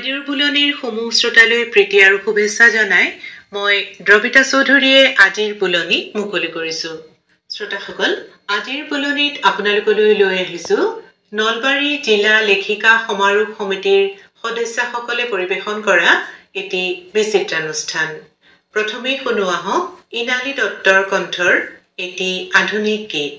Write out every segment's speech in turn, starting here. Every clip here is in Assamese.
আজিৰ বুলনিৰ সমূহ শ্ৰোতালৈ প্ৰীতি আৰু শুভেচ্ছা জনাই মই দ্ৰবিতা চৌধুৰীয়ে আজিৰ বুলনি মুকলি কৰিছো। শ্ৰোতাসকল, আজিৰ বুলনিত আপোনালোকলৈ লৈ আহিছো নলবাৰী জিলা লেখিকা সমাৰোহ সমিতিৰ সদস্যসকলে পৰিবেশন কৰা এটি বিচিত্ৰানুষ্ঠান। প্ৰথমে শুনোৱা হওক ইনালী দত্তৰ কণ্ঠৰ এটি আধুনিক গীত।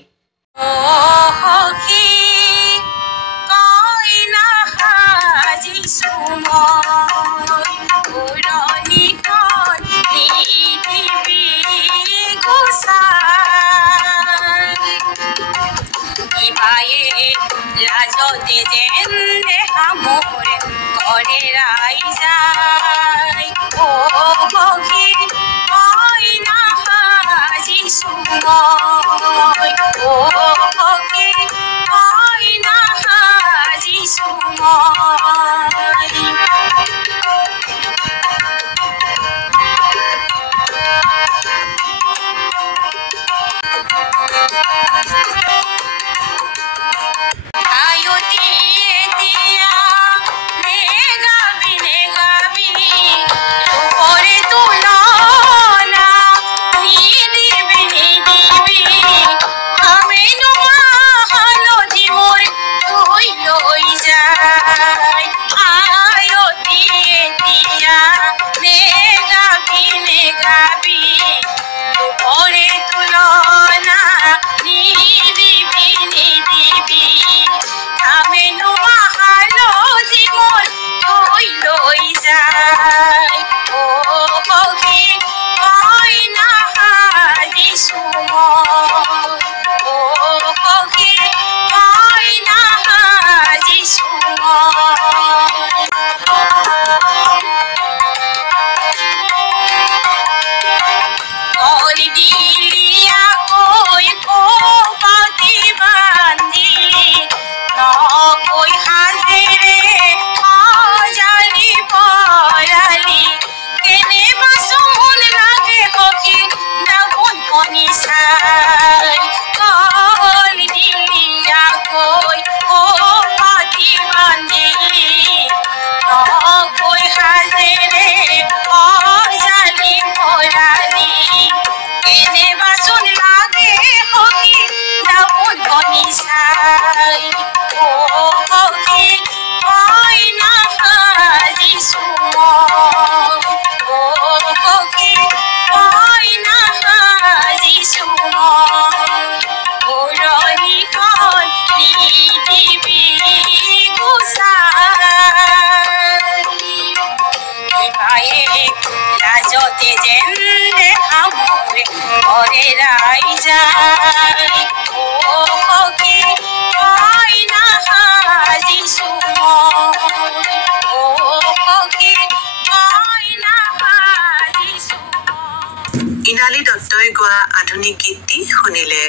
ইনালী দত্তই গোৱা আধুনিক গীতটি শুনিলে।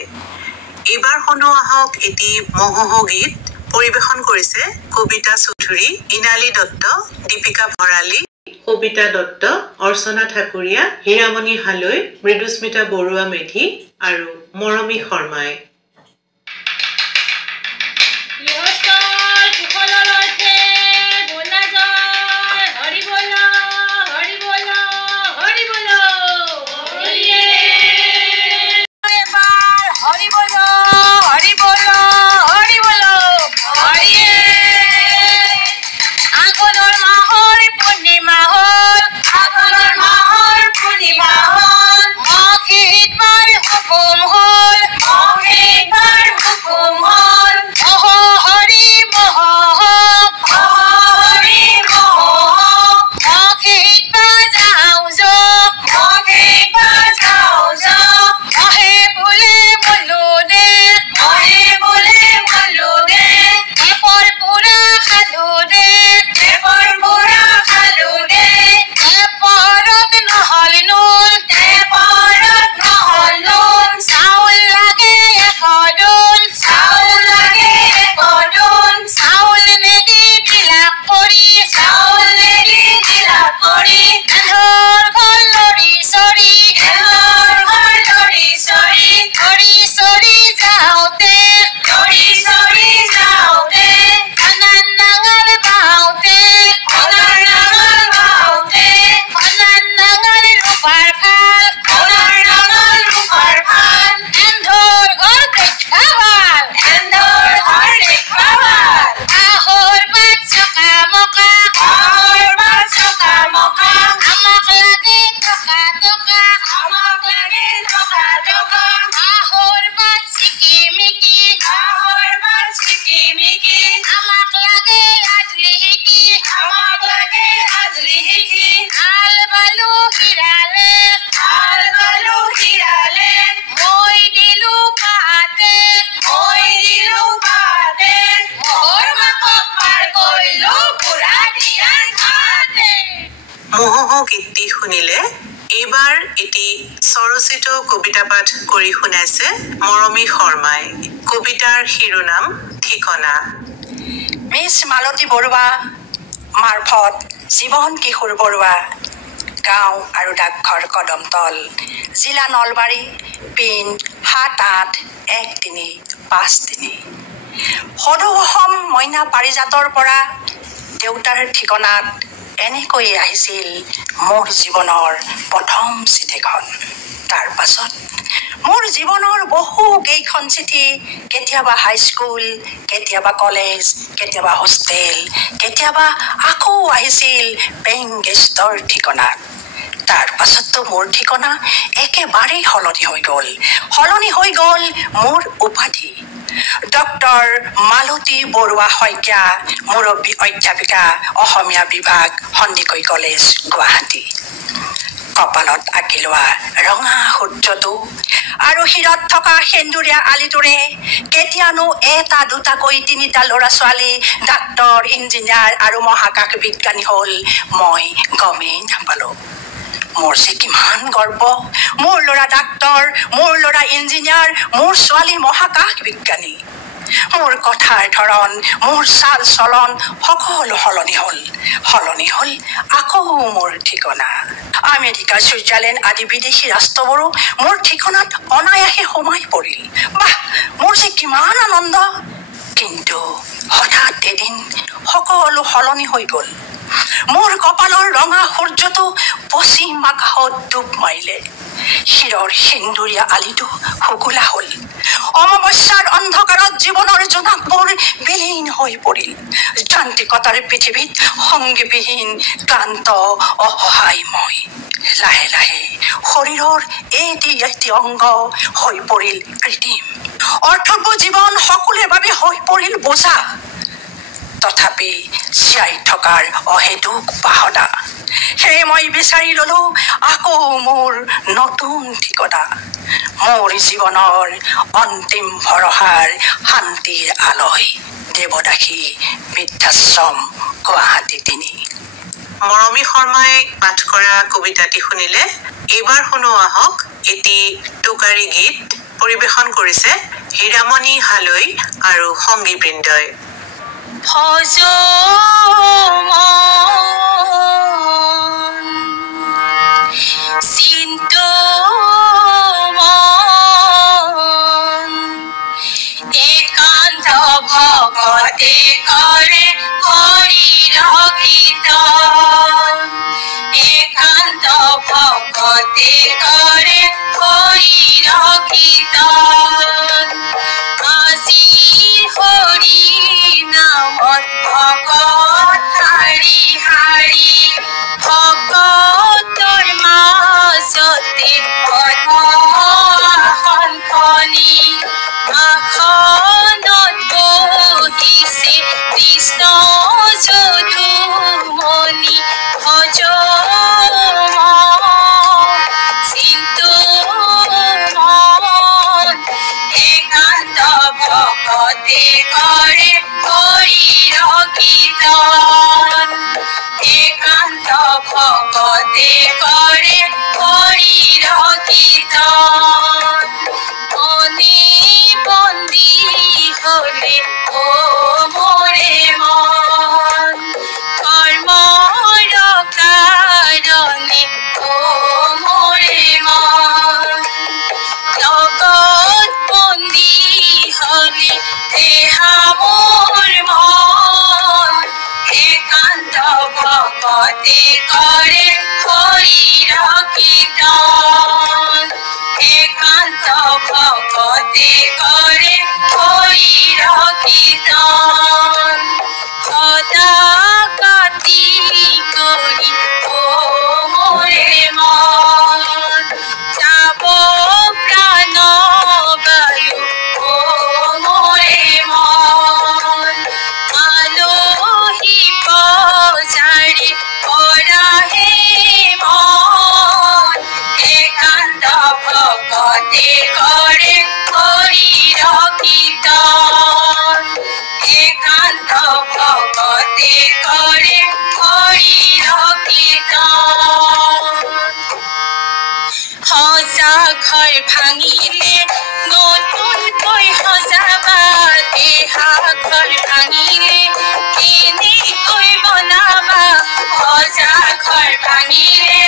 এইবাৰ শুনোৱা হওক এটি মহোহ গীত। পৰিবেশন কৰিছে কবিতা চৌধুৰী, ইনালী দত্ত, দীপিকা ভৰালী, কবিতা দত্ত, অৰ্চনা ঠাকুৰীয়া, হীৰামণি হালৈ, মৃদুস্মিতা বৰুৱা মেধি আৰু মৰমী শৰ্মাই। হুকুম হল, হৰি গীতটি শুনিলে এইবাৰ এটি স্বৰচিত কবিতা পাঠ কৰি শুনাইছে মৰমী শৰ্মাই। কবিতাৰ শিৰোনাম ঠিকনা। মিছ মালতী বৰুৱা মাৰফত জীৱন কিশোৰ বৰুৱা, গাঁও আৰু ডাকঘৰ কদমতল, জিলা নলবাৰী, পিন 781353। সদৌ অসম মইনা পাৰিজাতৰ পৰা দেউতাৰ ঠিকনাত এনেকৈ আহিছিল মোৰ জীৱনৰ প্ৰথম চিঠিখন। তাৰ পাছত মোৰ জীৱনৰ বহু কেইখন চিঠি, কেতিয়াবা হাইস্কুল, কেতিয়াবা কলেজ, কেতিয়াবা হোষ্টেল, কেতিয়াবা আকৌ আহিছিল পেইং গেষ্টৰ ঠিকনাত। তাৰ পাছততো মোৰ ঠিকনা একেবাৰেই সলনি হৈ গ'ল মোৰ উপাধি। ডক্টৰ মালতী বৰুৱা শইকীয়া, মুৰব্বী অধ্যাপিকা, অসমীয়া বিভাগ, সন্দিকৈ কলেজ, গুৱাহাটী। কপালত আঁকি লোৱা ৰঙা সূৰ্যটো আৰু শিৰত থকা সেন্দুৰীয়া আলিটোৰে কেতিয়ানো এটা দুটাকৈ তিনিটা ল'ৰা ছোৱালী ডাক্তৰ, ইঞ্জিনিয়াৰ আৰু মহাকাশ বিজ্ঞানী হ'ল মই গমেই নাপালো। মোৰ যে কিমান গৰ্ব, মোৰ ল'ৰা ডাক্তৰ, মোৰ ল'ৰা ইঞ্জিনিয়াৰ, মোৰ ছোৱালী মহাকাশ বিজ্ঞানী। মোৰ কথাৰ ধৰণ, মোৰ চাল চলন সকলো সলনি হ'ল আকৌ মোৰ ঠিকনা। আমেৰিকা, ছুইজাৰলেণ্ড আদি বিদেশী ৰাষ্ট্ৰবোৰো মোৰ ঠিকনাত অনায়াসে সোমাই পৰিল। বাহ, মোৰ যে কিমান আনন্দ। কিন্তু হঠাৎ এদিন সকলো সলনি হৈ গ'ল। মোৰ কপালৰ ৰঙা সূৰ্যটো পশ্চিম আকাশত ডুব মাৰিলে। শিৰৰ সেন্দুৰীয়া আলিটো শুকুলা হ'ল। অমাৱস্যাৰ অন্ধকাৰত জীৱনৰ জোনাকবোৰ বিলীন হৈ পৰিল। যান্ত্ৰিকতাৰ পৃথিৱীত সংগীবিহীন, ক্লান্ত, অসহায় মই। লাহে লাহে শৰীৰৰ এটি অংগ হৈ পৰিল কৃত্ৰিম। অৰ্থব জীৱন সকলোৰে বাবে হৈ পৰিল বোজা। তথাপি জীয়াই থকাৰ অহেতুক বাসনা। সেয়ে মই বিচাৰি ললো আকৌ মোৰ নতুন ঠিকনা। মোৰ জীৱনৰ অন্তিম ভৰসাৰ শান্তিৰ আলয়, দেৱদাসী বৃদ্ধাশ্ৰম, গুৱাহাটী 3। মৰমী শৰ্মাই পাঠ কৰা কবিতাটি শুনিলে। এইবাৰ শুনো আহক এটি টোকাৰী গীত। পৰিবেশন কৰিছে হীৰামণি হালৈ আৰু সংগীবৃন্দই। ভকতে কৰে হৰিৰ কীৰ্তন, একান্ত ভকতে কৰে হৰিৰ কীৰ্তন। আজি হৰি নামত ভকত হাৰি হাৰি, ভকতৰ মাজতে পদ্মাসনখনি, আসনত বহিছে কৃষ্ণ যদুমণি। ভজ চিন্তুমন, একান্ত ভকতে কৰে হৰিৰ কীৰ্তন, একান্ত ভকতে কৰে হৰিৰ কীৰ্তন। মনে বন্দী হলে ও মোৰে মন, কৰ্মৰ কাৰণে ও মোৰে মন। জগত বন্দী হলে দেহা মোৰ মন, ভাঙিলে নতুনকৈ সজাবা দেহা ঘৰ ভাঙিলে কেনেকৈ বনাবা সজা ঘৰ ভাঙিলে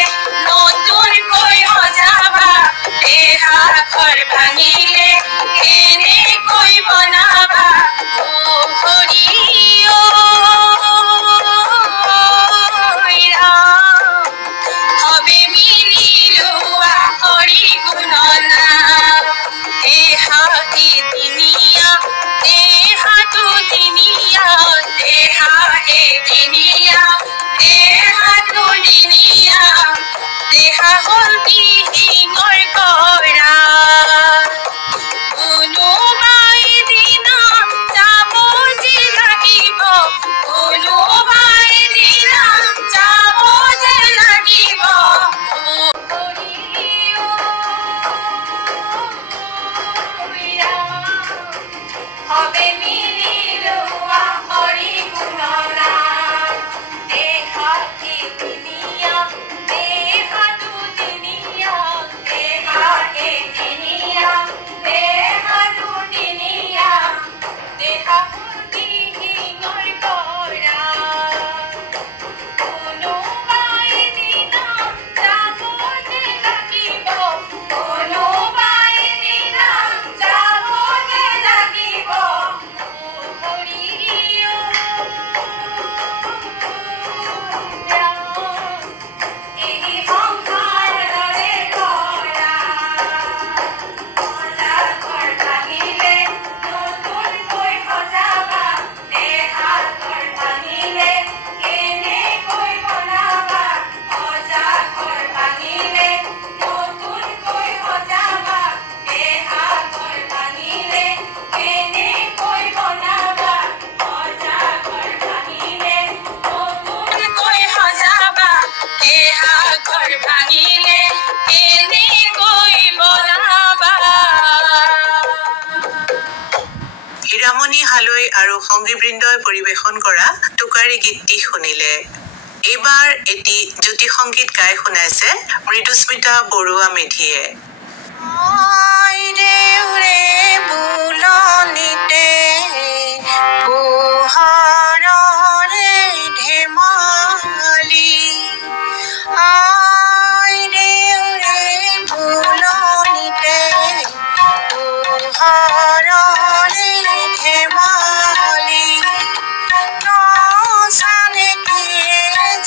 নতুনকৈ সজাবা দেহা ঘৰ ভাঙিলে কেনেকৈ বনাবা হৰি হবে মিলি লোৱা হৰি গুণনা দেহাটি দিনিয়া দেহাটো দিনিয়া দেহা এদিনিয়া দেহাটো দিনিয়া দেহা হ'ল বিহীনৰ কৰা কোনোবাই দিনা যাব যে লাগিব কোনোবাই দিনা যাব যে লাগিব হবে মিলি লোৱা হৰি গুণনা দেহাটি দিনিয়া দেহাটো দিনিয়া দেহা এদিনিয়া দেহাটো দিনিয়া দেহা বিহীনৰ কৰা কোনোবাই দিনা যাব যে লাগিব কোনোবাই দিনা যাব যে লাগিব হৰি এই সংসাৰৰে কৰা সজা ঘৰ ভাঙিলে নতুনকৈ সজাবা দেহা ঘৰ ভাঙিলে কেনেকৈ বনাবা সজা ঘৰ ভাঙিলে নতুনকৈ সজাবা দেহা ঘৰ ভাঙিলে কেনেকৈ বনাবা সজা ঘৰ ভাঙিলে নতুনকৈ সজাবা দেহা ঘৰ ভাঙিলে কেনেকৈ বনাবা হীৰামণি হালৈ আৰু সংগীবৃন্দই পৰিৱেশন কৰা টোকাৰী গীতটি শুনিলে। এইবাৰ এটি জ্যোতি সংগীত গাই শুনাইছে মৃদুস্মিতা বৰুৱা মেধিয়ে। আই দেউৰে বুলনিতে পোহৰৰে ধেমালি আই দেউৰে বুলনিতে পোহৰৰে ধেমালি নজানে কি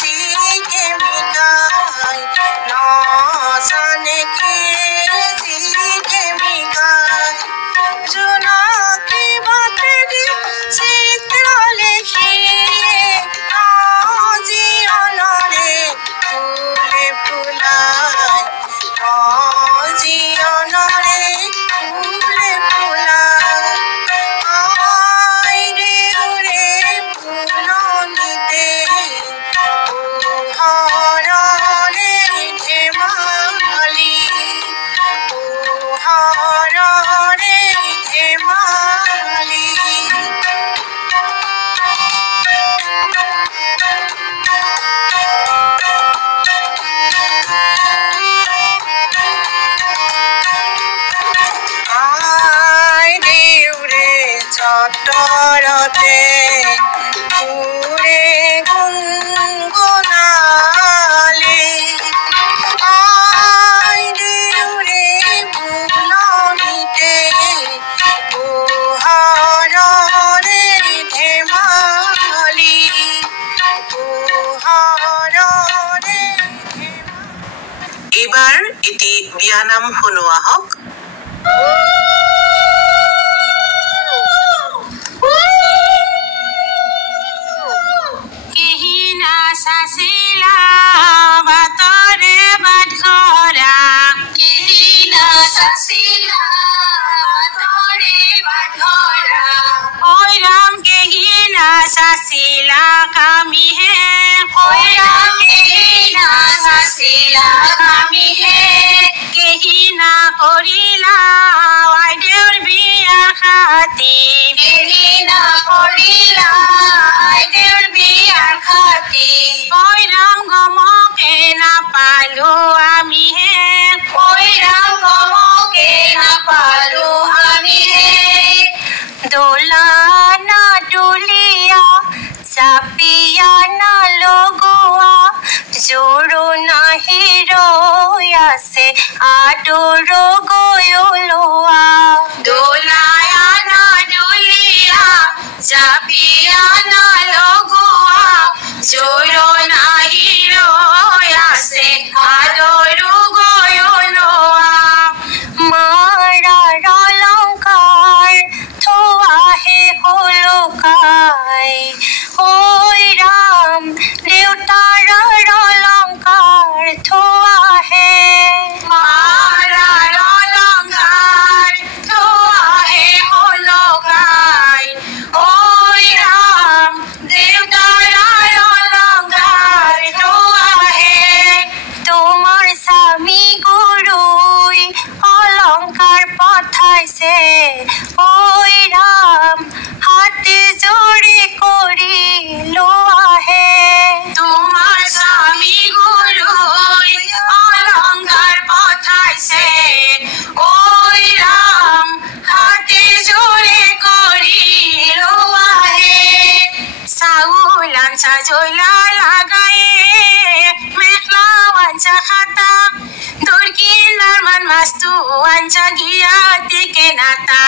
জিকে মিকাই নজানে কি জিকে মিকাই জোনাকী বাটেদি চিত্ৰ লিখি নজিয়নৰে ফুলে ফুলাই নজিয়নৰে ফুলে ফুলাই আই দেউৰে বুলনিতে পোহৰৰে ধেমালি পোহৰৰে ধেমালি আই দেউৰে যতৰতে সুৰে গুণগুণালি আই দেউৰে বুলনিতে পোহৰৰে ধেমালি পোহৰৰে এইবাৰ এটি বিয়ানাম শুনোৱা হওক। কেহিনা চাচিলা বাটৰে বাটঘৰা কেহিনা চাচিলা বাটৰে বাটঘৰা ঐ ৰাম কেহিনা চাচিলা কামিহে ঐ ৰাম কেহিনা চাচিলা কামিহে কেহিনা কৰিলা আইদেউৰ বিয়া খাতি কেহিনা কৰিলা আইদেউৰ বিয়া খাতি ঐ ৰাম গমকে নাপালো আমিহে ঐ ৰাম গমকে জাপিয়া নলগোৱা জোৰণাহি ৰৈ আছে আদৰো গয়লোৱা মাৰাৰ অলংকাৰ থোৱাহে হলকাই ঐ ৰাম দেউতাৰ অলংকাৰ থোৱাহে মাৰাৰ অলংকাৰ থোৱাহে হলকাই ঐ ৰাম দেউতাৰ অলংকাৰ থোৱাহে তোমাৰ স্বামী গুৰুই অলংকাৰ পঠাইছে ঐ ৰাম হাতে জোৰে কৰি লোৱাহে তোমাৰ স্বামী গুৰুই অলংকাৰ পঠাইছে ঐ ৰাম হাতে জোৰে কৰি লোৱাহে চাউল আঞ্চা জৈলা লাগায়ে মেখলা আঞ্চা খাতা দৰকিনাৰ মান মাছটো আঞ্চা গিয়াতিকে নাতা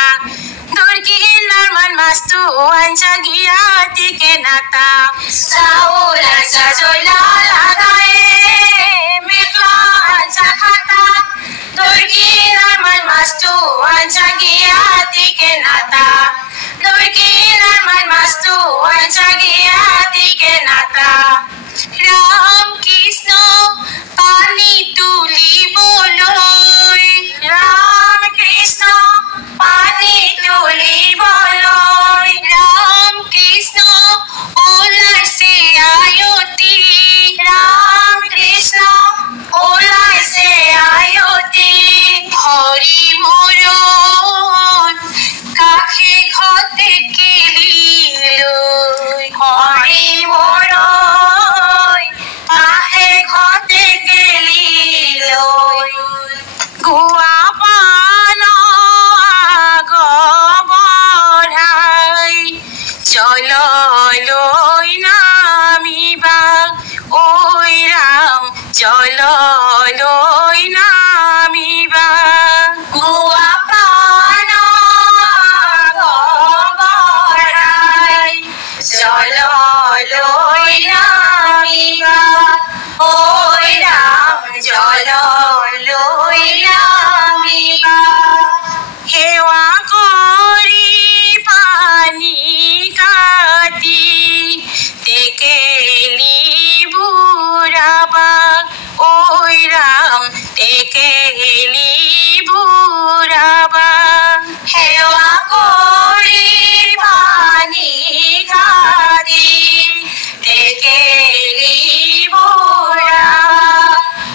দৰকিনাৰ মান মাছটো আঞ্চা গিয়াতিকে নাতা চাউল আঞ্চা জৈলা লাগায়ে মেখলা আঞ্চা খাতা দৰকিনাৰ মান মাছটো আঞ্চা গিয়াতিকে নাতা দৰকিনাৰ মান মাছটো আঞ্চা গিয়াতিকে নাতা ৰাম কৃষ্ণ পানী তুলিবলৈ ৰাম কৃষ্ণ পানী তুলিবলৈ ৰাম কৃষ্ণ ওলাইছে আয়তী ৰাম কৃষ্ণ ওলাইছে আয়তী হৰি মৰণ কাষে ঘতে কেলিলৈ হৰি মৰণ কাষে ঘতে কেলিলৈ গোৱা পান আগবঢ়াই জললৈ নামিবা ঐ ৰাম জললৈ নামিবা গোৱা পান আগবঢ়াই জললৈ নামিবা ঐ ৰাম জললৈ নামিবা সেৱা কৰি পানী কাটি টেকেলি বুঢ়াবা ঐ ৰাম টেকেলি বুঢ়াবা সেৱা কৰি পানী কাটি টেকেলি বুঢ়াবা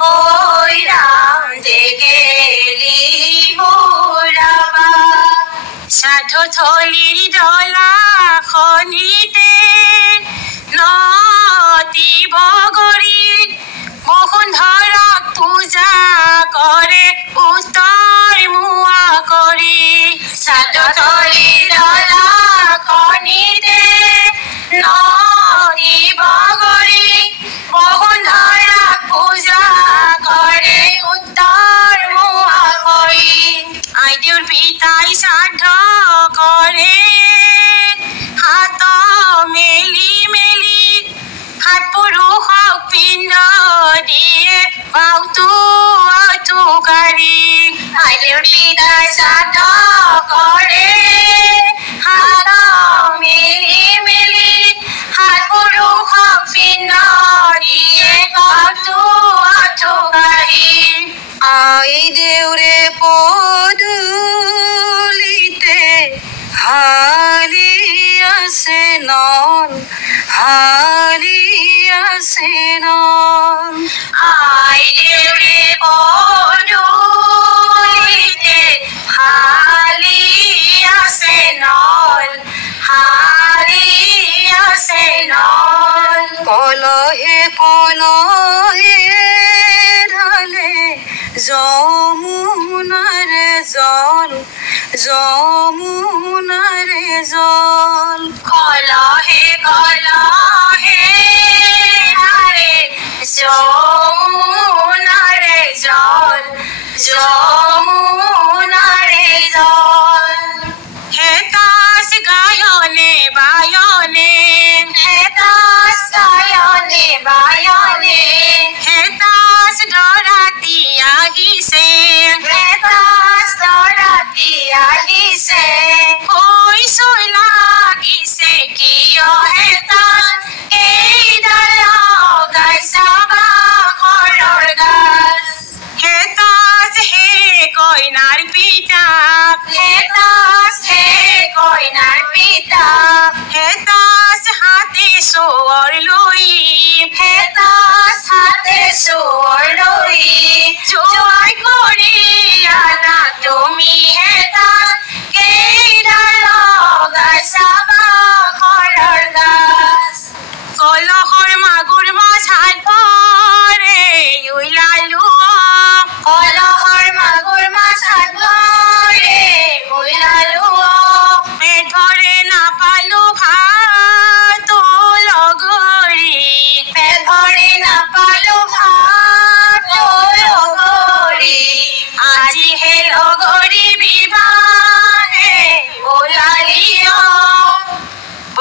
ঐ ৰাম টেকেলি বুঢ়াবা সাধু থলীৰ ডলাখনিতে নদী বগৰী বসুন্ধৰাক পূজা কৰে উত্তৰ মুৱা কৰি সাধু থলীৰ ডলাখনিতে নদী বগৰী বসুন্ধৰাক পূজা কৰে উত্তৰ মুৱা কৰি আইদেউৰ পিতাই শ্ৰাদ্ধ কৰে হাত মেলি মেলি হাত পুৰুষক পিণ্ড দিয়ে বাহুটো আঁঠুকাৰি আইদেউৰ পিতাই শ্ৰাদ্ধ কৰে হাত মেলি মেলি হাত পুৰুষক পিণ্ড দিয়ে বাহুটো আঁঠুকাৰি আইদেউৰে পদূলিতে হালি আছে নল হালি আছে নল আইদেউৰে পদূলিতে হালি আছে নল হালি আছে নল কলহে কলহে ঢালে যমুনাৰে জল যমুনাৰে জল কলহে কলহে ঢালে যমুনাৰে জল যমুনাৰে জল হে কাশ গায়নে বায়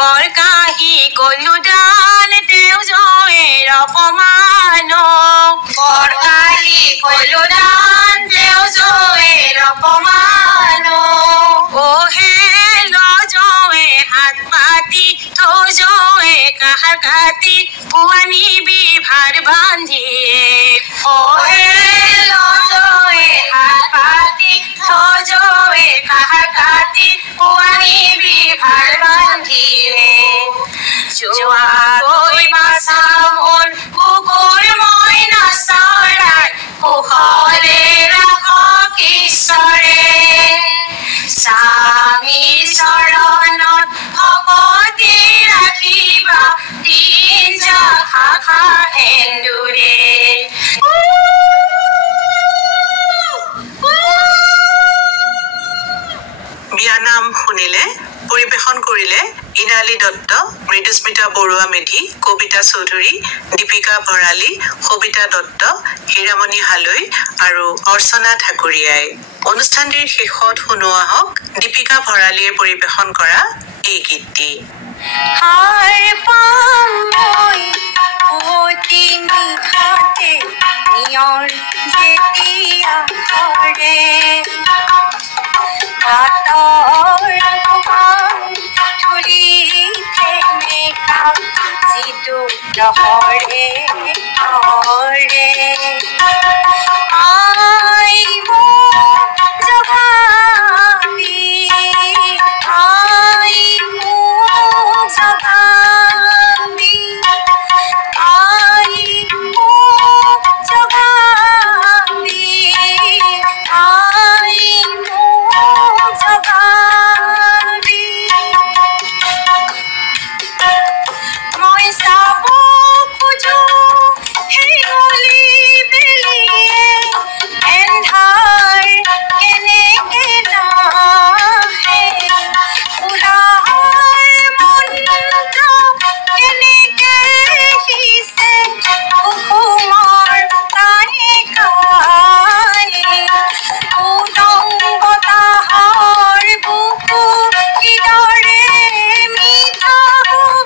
বৰকাহি কলুদান দেউ জয়েৰ অপমান বৰকাহি কলুদান দেউ জয়েৰ অপমান ওহে লজয়ে হাত পাতি থজয়ে কাহাৰ কাটি পুৱানি বিভাৰ বান্ধিয়ে ওহে লজয়ে হাত পাতি থজয়ে কাহাৰ কাটি পুৱানি বিভাৰ বান্ধিয়ে যোৱা গৈ বাছা মন কুকুৰ মইনা চৰাই কুশলে ৰাখক ঈশ্বৰে স্বামীৰ চৰণত ভকতি ৰাখিবা দিন শাখা সেন্দুৰে বিয়ানাম শুনিলে পৰিবেশন কৰিলে ইনালী দত্ত, মৃদুস্মিতা বৰুৱা মেধি, কবিতা চৌধুৰী, দীপিকা ভৰালী, সবিতা দত্ত, হীৰামণি হালৈ আৰু অৰ্চনা ঠাকুৰীয়াই। অনুষ্ঠানটিৰ শেষত শুনোৱা হওক দীপিকা ভৰালীয়ে পৰিবেশন কৰা এই গীতটি। হরে হরে আই মো জগাবি আই মো জগাবি আই মো জগাবি আই মো জগাবি মই চাব খুজো সেই গলি বেলিয়ে এন্ধাৰ কেনেকে নাহে উলাৰ মন্ত্ৰ কেনেকে হিছে কুসুমৰ কাণে কাণে উদং বতাহৰ বুকু কিদৰে মিঠা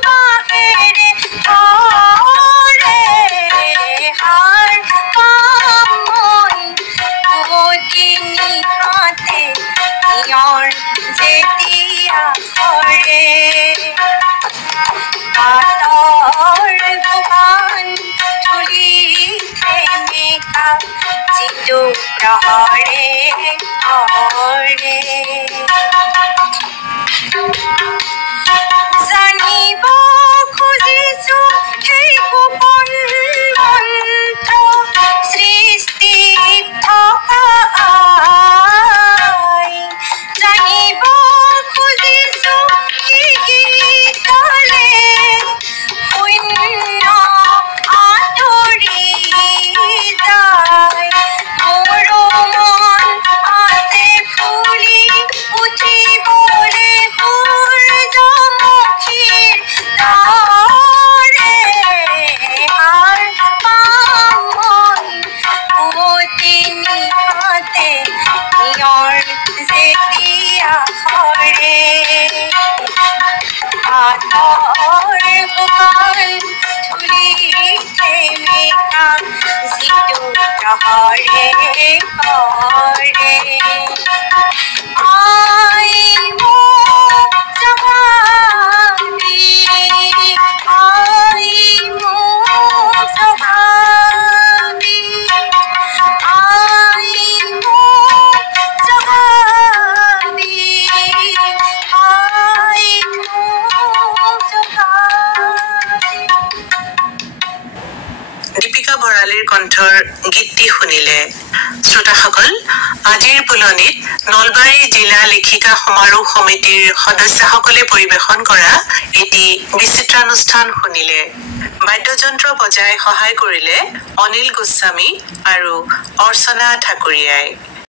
বাহেৰে ধৰে হাৰ পাম মই পুৱতি নিশাতে নিয়ৰ যেতিয়া সৰে পাতৰ দোকান ধূলি সেমেকা যিটো প্ৰহৰে হৰে জানিব খুজিছো সেই গোপন মন্ত্ৰ সৃষ্টিত থকা আই জানিব খুজিছো কি গীতলে শূন্য আঁতৰি যায় মোৰো মন আছে ফুলি উঠিবলে সূৰ্যমুখীৰ তৰে হাৰ পাম মই পুৱতি নিশাতে নিয়ৰ যেতিয়া সৰে পাতৰ গোকাল ধূলি সেমেকা যিটো প্ৰহৰে কৰে আই মো জগাবি আই মো জগাবি আই মো জগাবি আই মো জগাবি দীপিকা ভৰালীৰ কণ্ঠৰ গীতটি শুনিলে। শ্ৰোতাসকল, আজিৰ বুলনিত নলবাৰী জিলা লেখিকা সমাৰোহ সমিতিৰ সদস্যসকলে পৰিবেশন কৰা এটি বিচিত্ৰানুষ্ঠান শুনিলে। বাদ্যযন্ত্ৰ বজাই সহায় কৰিলে অনিল গোস্বামী আৰু অৰ্চনা ঠাকুৰীয়াই।